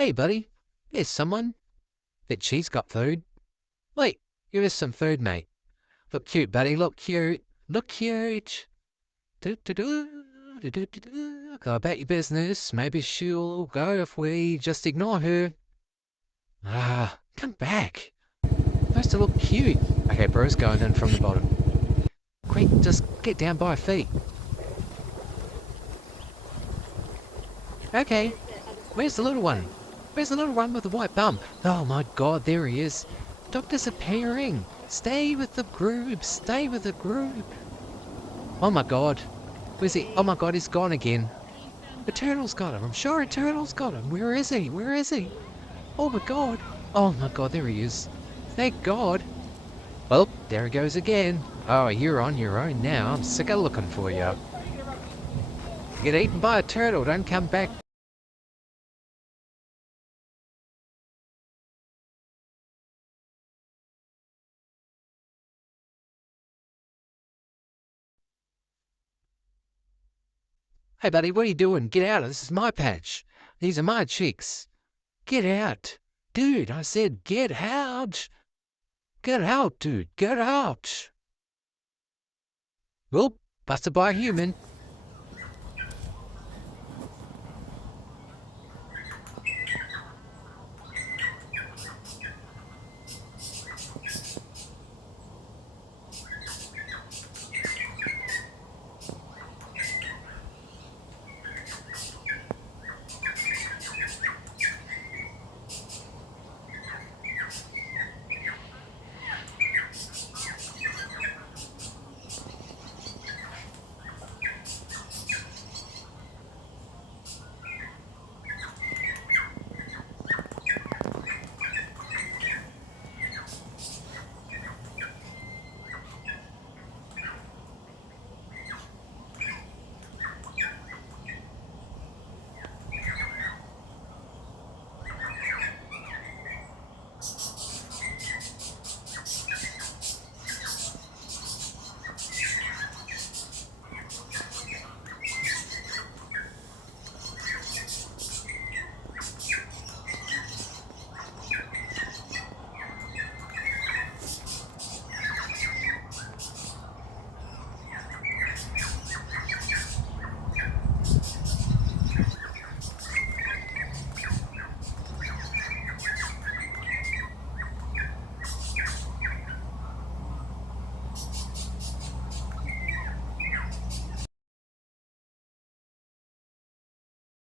Hey, buddy, there's someone that she's got food. Wait, give us some food, mate. Look cute, buddy. Look cute. Look cute. Do. Go about your business. Maybe she'll go if we just ignore her. Come back. Supposed to look cute. Okay, bro's going in from the bottom. Quick, just get down by her feet. Okay, where's the little one? Where's the little one with the white bum? Oh my god, there he is. Stop disappearing. Stay with the group. Stay with the group. Oh my god. Where's he? Oh my god, he's gone again. The turtle's got him. I'm sure a turtle's got him. Where is he? Where is he? Oh my god. Oh my god, there he is. Thank god. Well, there he goes again. Oh, you're on your own now. I'm sick of looking for you. Get eaten by a turtle. Don't come back. Hey, buddy, what are you doing? Get out. This is my patch. These are my chicks. Get out. Dude, I said get out. Get out, dude. Get out. Well, busted by a human.